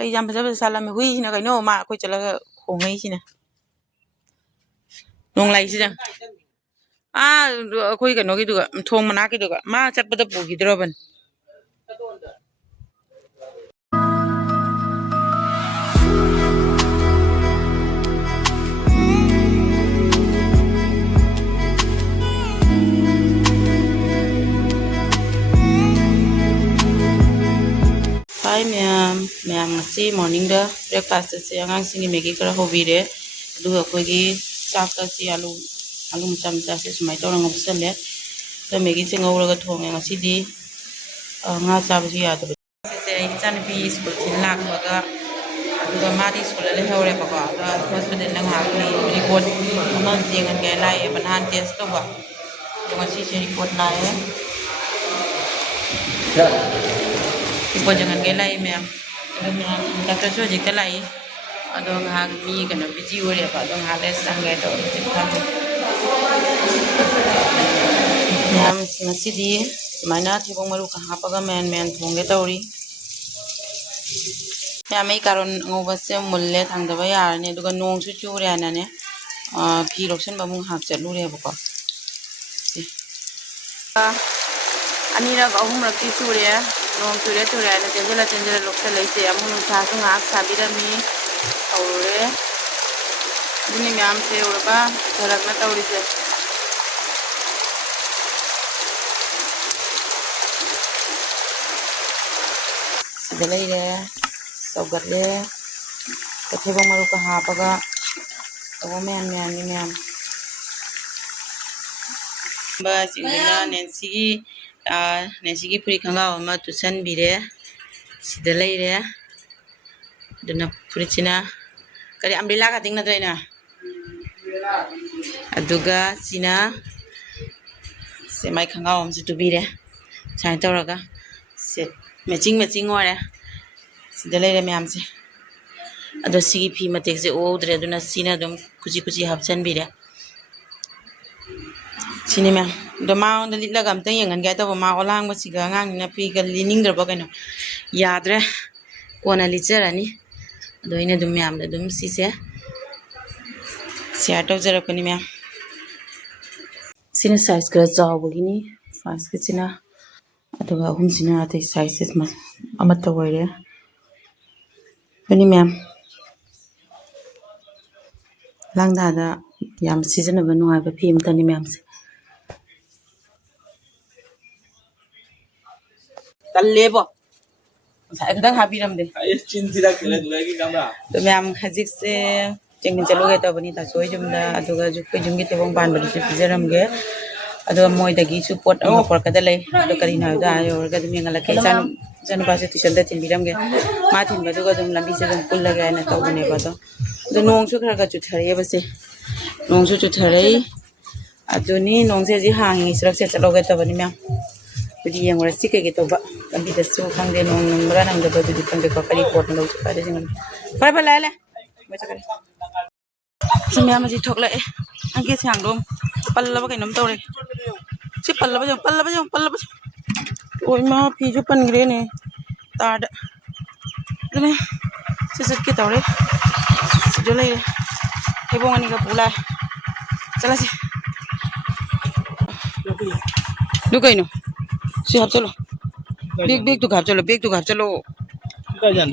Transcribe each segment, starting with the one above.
ꯀꯩ ꯌꯥꯝ ꯐꯖꯕ ꯁꯥꯠꯂꯝꯃꯦ ꯍꯨꯏꯁꯤꯅ ꯀꯩꯅꯣ ꯃꯥ ꯑꯩꯈꯣꯏ ꯆꯠꯂꯒ ꯈꯣꯡꯉꯩꯁꯤꯅ ꯅꯣꯡꯂꯩꯁꯤꯗ ꯑꯩꯈꯣꯏ ꯀꯩꯅꯣꯒꯤꯗꯨꯒ ꯊꯣꯡ ꯃꯅꯥꯛꯀꯤꯗꯨꯒ ꯃꯥ ꯆꯠꯄꯗ ꯄꯨꯈꯤꯗ꯭ꯔꯕꯅꯤ Hi ma'am ngasi morning da breakfast se angang singi megi kara hobire aduga akoigi chakka si alu macam se sumai tora ngobsale da megi se ngawraga thonge ngasidi nga chabasi yadaba se ichani bi school tin lakbaga aduga madi school le hore baka da hospital la ngakli report ama jengan ge lai banhan test to ba ngasi se report lai report jangan ge lai ma'am doctor so jikta lai adong ha mi kana biji ore ba adong ha le sangai to jikta ma'am ngasidi mana thibong maru ka hapaga men thongge tawri ma'am ei karon ngobase mulle thangdaba yarne aduga nong su chure anane phi loksan ba mung hak chatlure bako anirak ahumrak ti chure nong chure ana chenjela loksa leise amun tha su ngak sabirami aure duni ma'am se urba dharak na tawri se Dalai sogat le kathibong maru ka hapaga to men ni ma'am ba singina Nancy gi puri khanga ma tusan bire sida leire duna purichina kari umbrella ka tingna traina aduga sina semai khanga om su bire sai tawraga se matching ore sida leire ma'am se ado sigi phi matek se odre aduna sina dum kuchi hapchan bire sini ma'am do ma on litla gam ta yengan ga to ma olang ba siga ngang na phi ga lining dra ba kaino yadre kona licherani ado ina dum ma'am da dum si se share to jara kani ma'am sina size ga jaw bugini size ga sina aduga hum sina ate sizes ma amata ware kani ma'am langda da yam season ba nuai ba phi amtani ma'am se Talebo. Saya kadang habiram deh. Ayo cinta kira lagi kamera. Tu ma'am hajik se jengin calo kita bani tak soy jumda aduga jupe jumgi tebong ban beri sepijaram ge aduga moi dagi support ang por kada lay adu karina adu ayo orga dumi ngala ke jan base tuition da tin biram ge ma tin ba duga dum lambi se dum pull laga na taw bane ba to du nong su khara ga chu thare ba se nong su chu thare aduni nong se ji hang israk se chalo ge ta bani ma'am Jadi yang orang sih kayak gitu pak, tapi desu kang dia nong beranang dapat jadi kang dia kali pot nol suka ada jangan. Berapa lele? Baca kali. Semua masih thok leh, angkat siang dom, palla pakai nom tau leh. Si palla baca. Oh mah piju pan gre nih, tad. Jadi seset kita tau leh, sejoleh. Hebong ani ka pula. Cala sih. Dukai no. Siap chalo big to khap chalo ka jan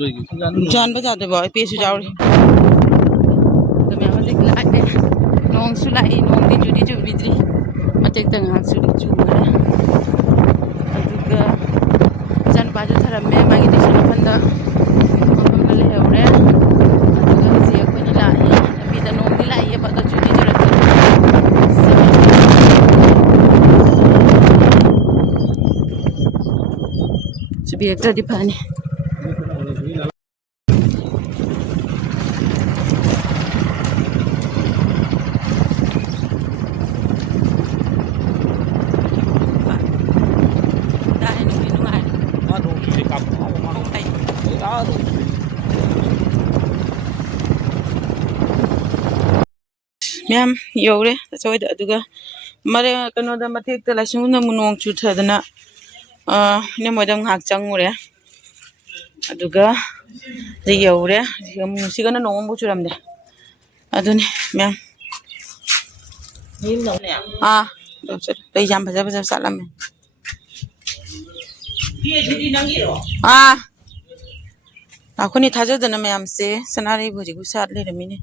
ba jate ba pe su jaw to me ma dik la nong su lai nong di ju bidri ma tek tang ha su di ju mara aduga jan ba ju thara me ma gi di sala phanda ngam le hore aduga si ko ni la bi da nong di la ye ba da ju di jara biar tadi pani. Ma'am, yore, so itu juga. Mari kanu dah mati kita langsung na munong cuci dana. Ini modal hak canggur ya. aduga de yaure sigana nong bu churamde aduni ma'am ah dai jam bhaja bhaja salam ah akhoni thaja dana ma'am se sanare bhuji gu sat le ramine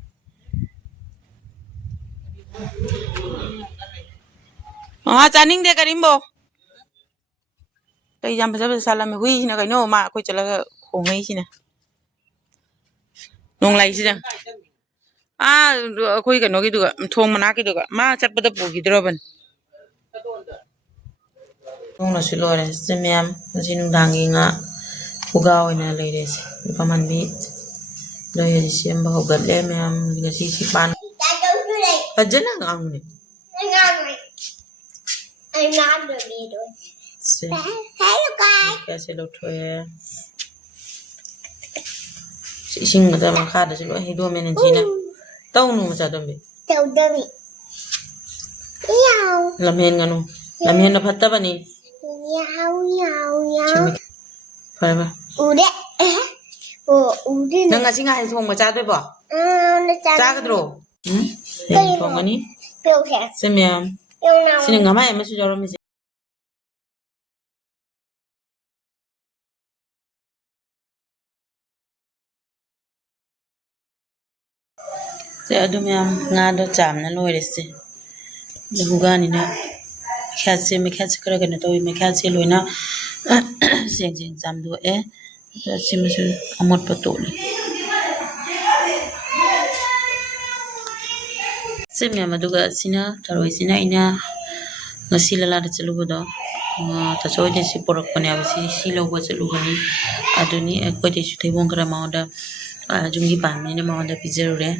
ah chaning de karimbo dai jam bhaja bhaja salam hui sina kaino ma khoi chala khongai sina nong lai sina ah khoi kano gi duga thong mana ki duga ma chatpada pugi droban nong na silore se ma'am jinung dangi nga uga oina leire se pamanbi loye siamba hogatle ma'am ngasi si pan ajana ngamne I'm not the leader. Hello guys. कैसे लौटो है? इसिंग मतलब खादा चलो हिदो में नहीं ना ताऊ नु मचा दम बे ताऊ दमी याओ लमेन गनु लमेन न फत्ता बनी याओ याओ याओ फरबा उडे ओ उडे नंगा सिंगा है सोंग मचा दे बो चा गद्रो सोंगनी पेओखे सेम्याम सिने ngama ya mesu joro mi se adu ma'am nga do cham na loire se Bugani na khatse me khatse kara kana to me khatse loina seng seng jam do e simusu amot patoli se me maduga sina tharoi sina ina ngasi lala da chalu bodo ta choi de si porak pane abasi si logo chalu bani aduni ko de su thebong kara maoda jungi pan ni maoda pizarure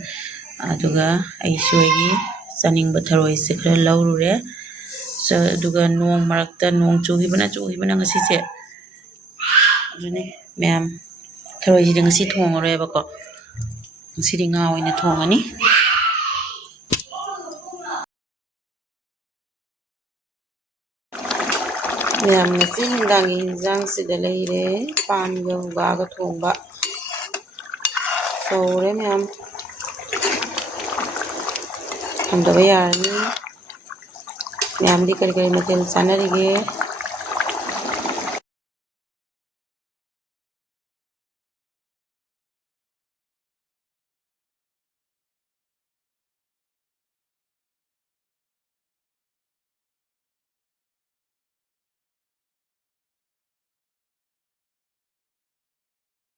aduga ai suigi saning ba tharoi se kara laurure so aduga nong marakta nong chuhi bana ngasi se aduni ma'am tharoi ji ngasi thongore ba ko ngasi ri nga oina thongani ma'am ngasi hindang hinjang se da leire pan ga uga ga thongba sore ma'am हम दवाई आ रही ma'am दी करी करी मतेल साना रही